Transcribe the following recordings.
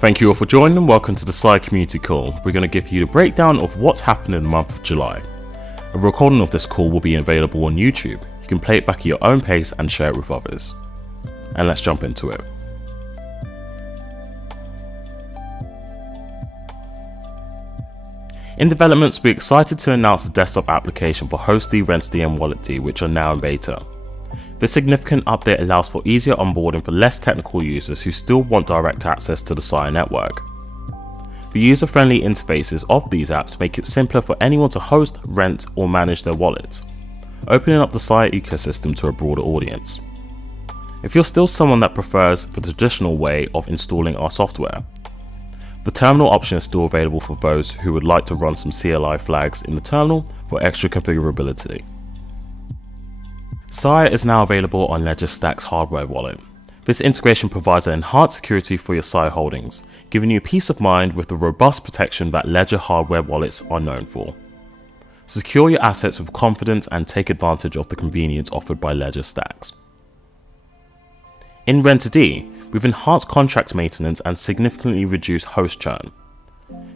Thank you all for joining and welcome to the Sia Community Call. We're going to give you the breakdown of what's happened in the month of July. A recording of this call will be available on YouTube. You can play it back at your own pace and share it with others. And let's jump into it. In developments, we're excited to announce the desktop application for Hostd, Rentd and Walletd, which are now in beta. This significant update allows for easier onboarding for less technical users who still want direct access to the Sia network. The user-friendly interfaces of these apps make it simpler for anyone to host, rent, or manage their wallets, opening up the Sia ecosystem to a broader audience. If you're still someone that prefers the traditional way of installing our software, the terminal option is still available for those who would like to run some CLI flags in the terminal for extra configurability. Sia is now available on Ledger Stack's hardware wallet. This integration provides an enhanced security for your Sia holdings, giving you peace of mind with the robust protection that Ledger hardware wallets are known for. Secure your assets with confidence and take advantage of the convenience offered by Ledger Stacks. In Rentd, we've enhanced contract maintenance and significantly reduced host churn.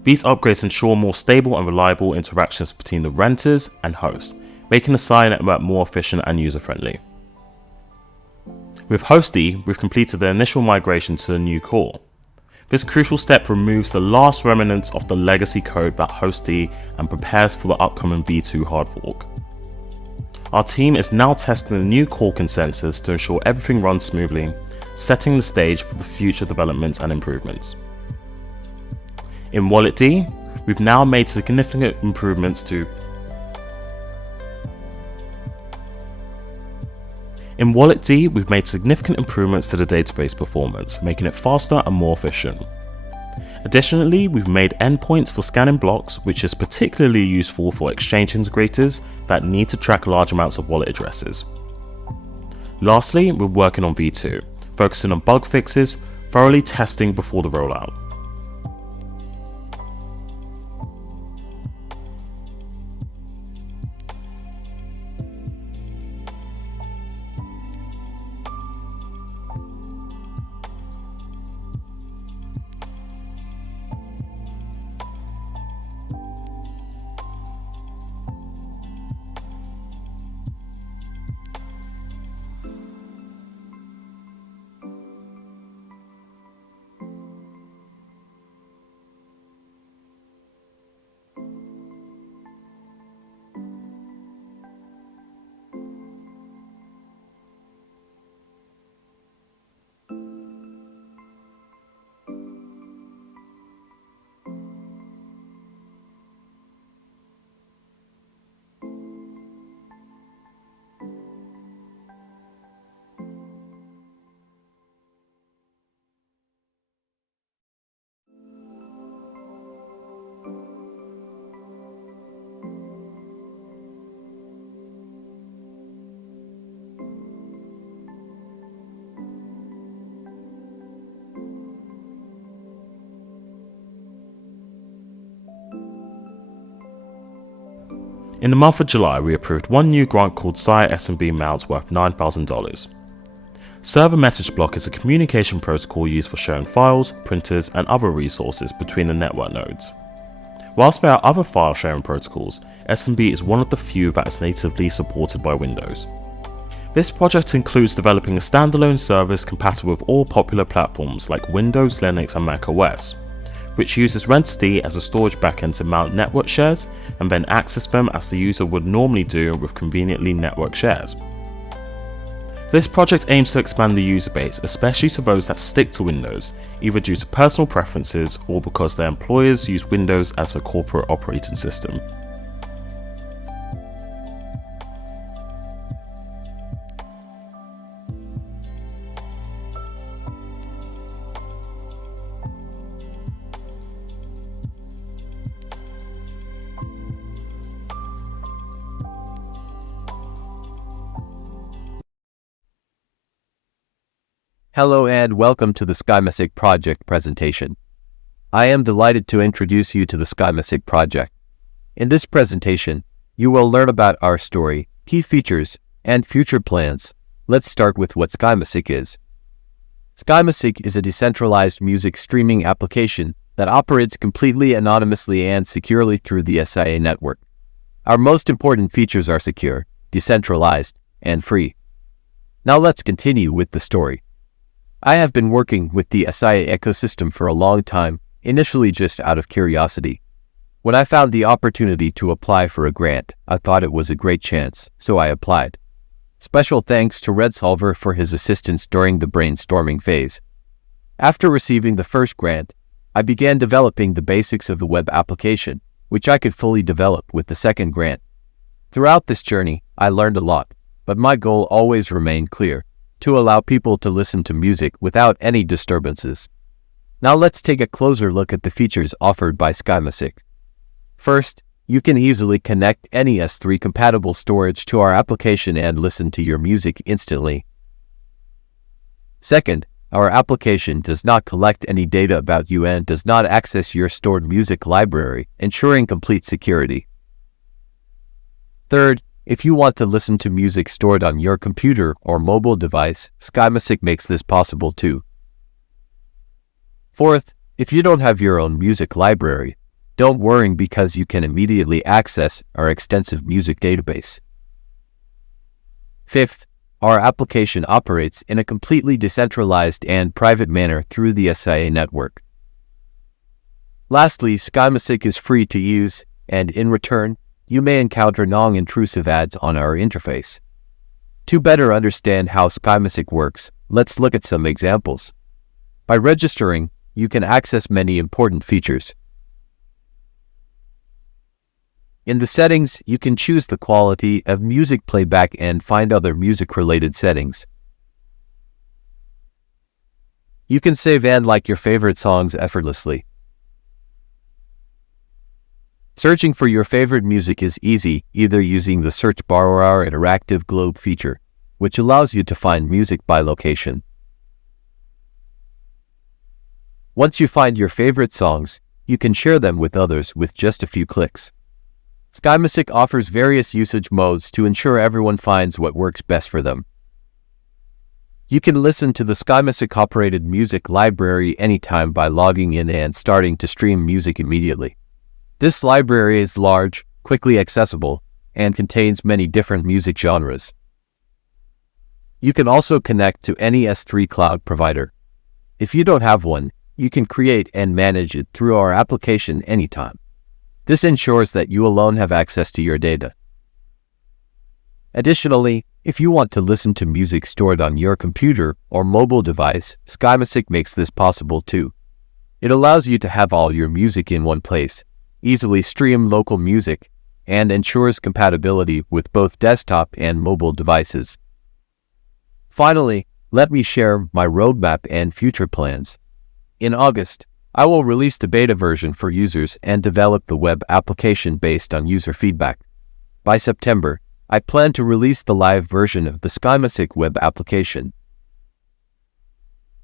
These upgrades ensure more stable and reliable interactions between the renters and hosts, making the Sia network more efficient and user-friendly. With Hostd, we've completed the initial migration to the new core. This crucial step removes the last remnants of the legacy code that Hostd and prepares for the upcoming V2 hard fork. Our team is now testing the new core consensus to ensure everything runs smoothly, setting the stage for the future developments and improvements. In Walletd, we've now made significant improvements to the database performance, making it faster and more efficient. Additionally, we've made endpoints for scanning blocks, which is particularly useful for exchange integrators that need to track large amounts of wallet addresses. Lastly, we're working on V2, focusing on bug fixes, thoroughly testing before the rollout. In the month of July, we approved one new grant called Sia SMB mounts worth $9,000. Server Message Block is a communication protocol used for sharing files, printers, and other resources between the network nodes. Whilst there are other file sharing protocols, SMB is one of the few that is natively supported by Windows. This project includes developing a standalone service compatible with all popular platforms like Windows, Linux, and Mac OS, which uses Rentd as a storage backend to mount network shares and then access them as the user would normally do with conveniently network shares. This project aims to expand the user base, especially to those that stick to Windows, either due to personal preferences or because their employers use Windows as a corporate operating system. Hello and welcome to the SkyMessage project presentation. I am delighted to introduce you to the SkyMessage project. In this presentation, you will learn about our story, key features, and future plans. Let's start with what SkyMessage is. SkyMusic is a decentralized music streaming application that operates completely anonymously and securely through the SIA network. Our most important features are secure, decentralized, and free. Now let's continue with the story. I have been working with the SIA ecosystem for a long time, initially just out of curiosity. When I found the opportunity to apply for a grant, I thought it was a great chance, so I applied. Special thanks to Red Solver for his assistance during the brainstorming phase. After receiving the first grant, I began developing the basics of the web application, which I could fully develop with the second grant. Throughout this journey, I learned a lot, but my goal always remained clear: to allow people to listen to music without any disturbances. Now let's take a closer look at the features offered by SkyMusic. First, you can easily connect any S3 compatible storage to our application and listen to your music instantly. Second, our application does not collect any data about you and does not access your stored music library, ensuring complete security. Third, if you want to listen to music stored on your computer or mobile device, SkyMusic makes this possible too. Fourth, if you don't have your own music library, don't worry, because you can immediately access our extensive music database. Fifth, our application operates in a completely decentralized and private manner through the SIA network. Lastly, SkyMusic is free to use, and in return, you may encounter non-intrusive ads on our interface. To better understand how SkyMusic works, let's look at some examples. By registering, you can access many important features. In the settings, you can choose the quality of music playback and find other music-related settings. You can save and like your favorite songs effortlessly. Searching for your favorite music is easy, either using the search bar or our interactive globe feature, which allows you to find music by location. Once you find your favorite songs, you can share them with others with just a few clicks. SkyMusic offers various usage modes to ensure everyone finds what works best for them. You can listen to the SkyMusic-operated music library anytime by logging in and starting to stream music immediately. This library is large, quickly accessible, and contains many different music genres. You can also connect to any S3 cloud provider. If you don't have one, you can create and manage it through our application anytime. This ensures that you alone have access to your data. Additionally, if you want to listen to music stored on your computer or mobile device, SkyMusic makes this possible too. It allows you to have all your music in one place, easily stream local music, and ensures compatibility with both desktop and mobile devices. Finally, let me share my roadmap and future plans. In August, I will release the beta version for users and develop the web application based on user feedback. By September, I plan to release the live version of the SkyMusic web application.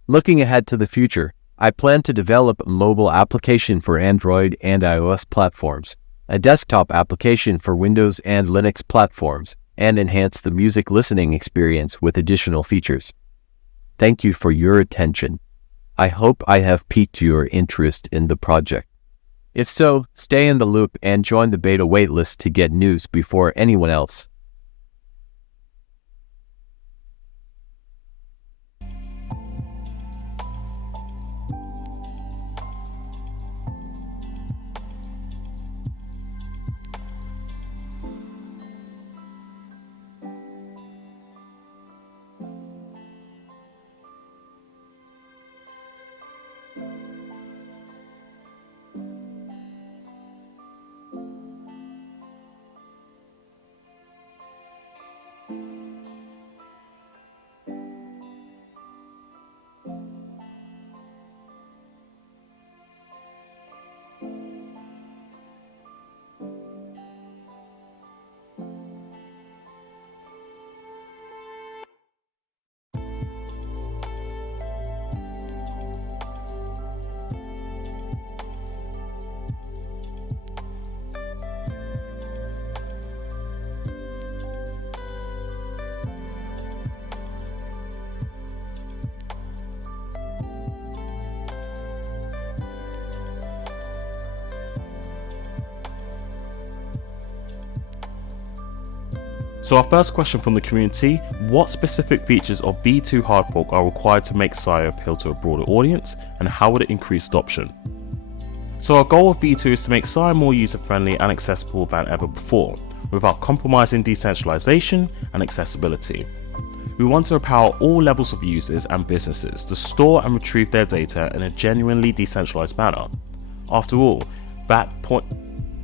Looking ahead to the future, I plan to develop a mobile application for Android and iOS platforms, a desktop application for Windows and Linux platforms, and enhance the music listening experience with additional features. Thank you for your attention. I hope I have piqued your interest in the project. If so, stay in the loop and join the beta waitlist to get news before anyone else. So our first question from the community: what specific features of V2 hard fork are required to make Sia appeal to a broader audience, and how would it increase adoption? So our goal of V2 is to make Sia more user-friendly and accessible than ever before, without compromising decentralization and accessibility. We want to empower all levels of users and businesses to store and retrieve their data in a genuinely decentralized manner. After all,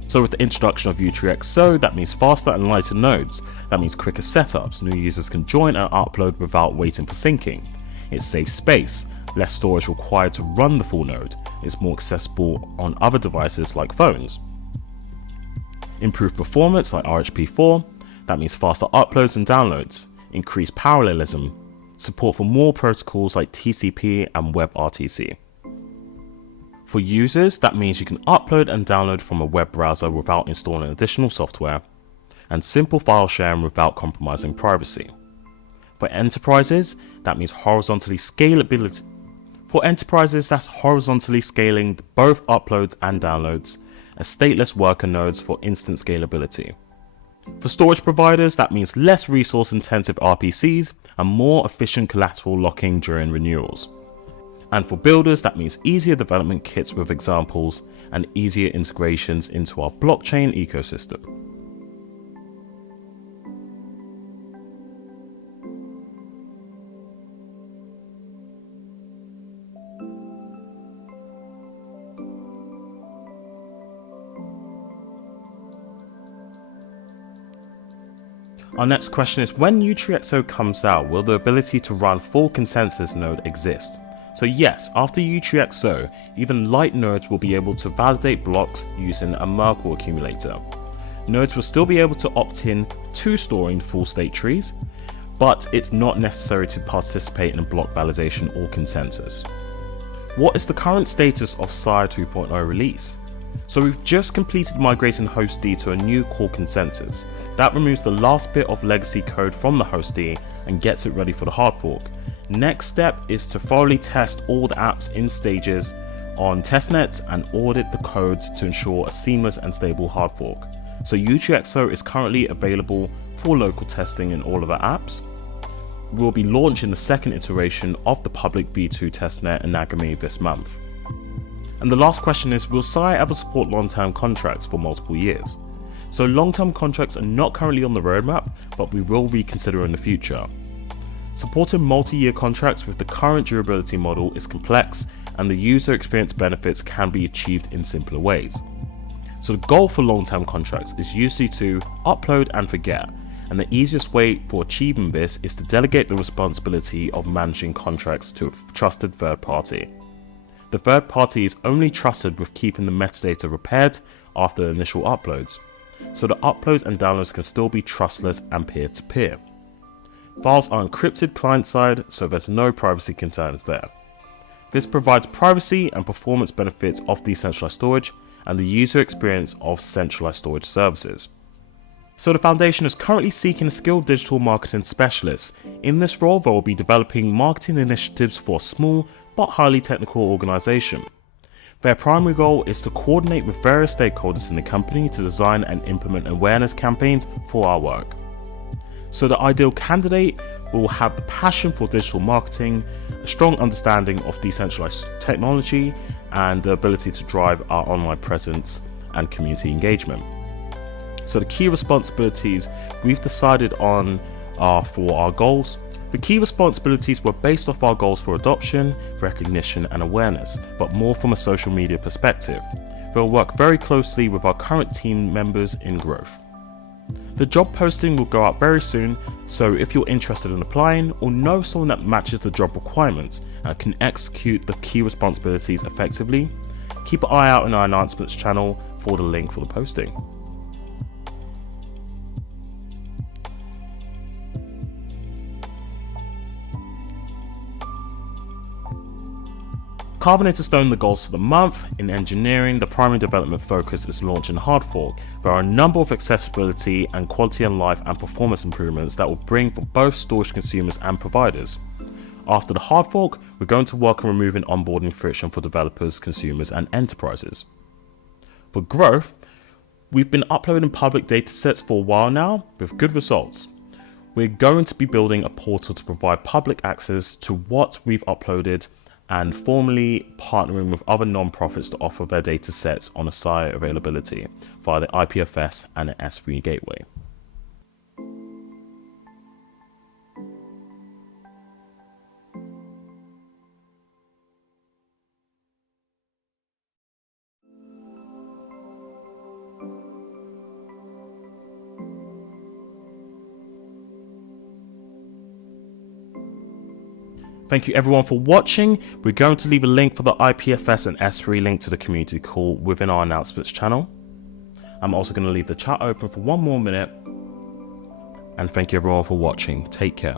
So with the introduction of U3XO, that means faster and lighter nodes. That means quicker setups. New users can join and upload without waiting for syncing. It saves space, less storage required to run the full node. It's more accessible on other devices like phones. Improved performance like RHP4, that means faster uploads and downloads. Increased parallelism, support for more protocols like TCP and WebRTC. For users, that means you can upload and download from a web browser without installing additional software, and simple file sharing without compromising privacy. For enterprises, that means horizontally scalability. For enterprises, that's horizontally scaling both uploads and downloads, as stateless worker nodes for instant scalability. For storage providers, that means less resource-intensive RPCs and more efficient collateral locking during renewals. And for builders, that means easier development kits with examples and easier integrations into our blockchain ecosystem. Our next question is, when U3XO comes out, will the ability to run full consensus node exist? So yes, after U3XO, even light nodes will be able to validate blocks using a Merkle accumulator. Nodes will still be able to opt in to storing full state trees, but it's not necessary to participate in a block validation or consensus. What is the current status of Sia 2.0 release? So we've just completed migrating host D to a new core consensus. That removes the last bit of legacy code from the host D and gets it ready for the hard fork. Next step is to thoroughly test all the apps in stages on testnets and audit the codes to ensure a seamless and stable hard fork. So U3XO is currently available for local testing in all of our apps. We'll be launching the second iteration of the public V2 testnet in Nagami this month. And the last question is, will Sia ever support long-term contracts for multiple years? So long-term contracts are not currently on the roadmap, but we will reconsider in the future. Supporting multi-year contracts with the current durability model is complex, and the user experience benefits can be achieved in simpler ways. So the goal for long-term contracts is usually to upload and forget, and the easiest way for achieving this is to delegate the responsibility of managing contracts to a trusted third party. The third party is only trusted with keeping the metadata repaired after the initial uploads, so the uploads and downloads can still be trustless and peer-to-peer. Files are encrypted client-side, so there's no privacy concerns there. This provides privacy and performance benefits of decentralized storage and the user experience of centralized storage services. So the Foundation is currently seeking a skilled digital marketing specialist. In this role, they will be developing marketing initiatives for a small but highly technical organization. Their primary goal is to coordinate with various stakeholders in the company to design and implement awareness campaigns for our work. So the ideal candidate will have the passion for digital marketing, a strong understanding of decentralized technology, and the ability to drive our online presence and community engagement. So the key responsibilities we've decided on are for our goals. The key responsibilities were based off our goals for adoption, recognition, and awareness, but more from a social media perspective. They'll work very closely with our current team members in growth. The job posting will go out very soon, so if you're interested in applying or know someone that matches the job requirements and can execute the key responsibilities effectively, keep an eye out in our announcements channel for the link for the posting. Carbonated Stone the goals for the month. In engineering, the primary development focus is launching hard fork. There are a number of accessibility and quality of life and performance improvements that will bring for both storage consumers and providers. After the hard fork, we're going to work on removing onboarding friction for developers, consumers, and enterprises. For growth, We've been uploading public datasets for a while now with good results. We're going to be building a portal to provide public access to what we've uploaded and formally partnering with other non-profits to offer their datasets on a Sia availability via the IPFS and the S3 gateway. Thank you everyone for watching. We're going to leave a link for the IPFS and S3 link to the community call within our announcements channel. I'm also going to leave the chat open for 1 more minute. And thank you everyone for watching. Take care.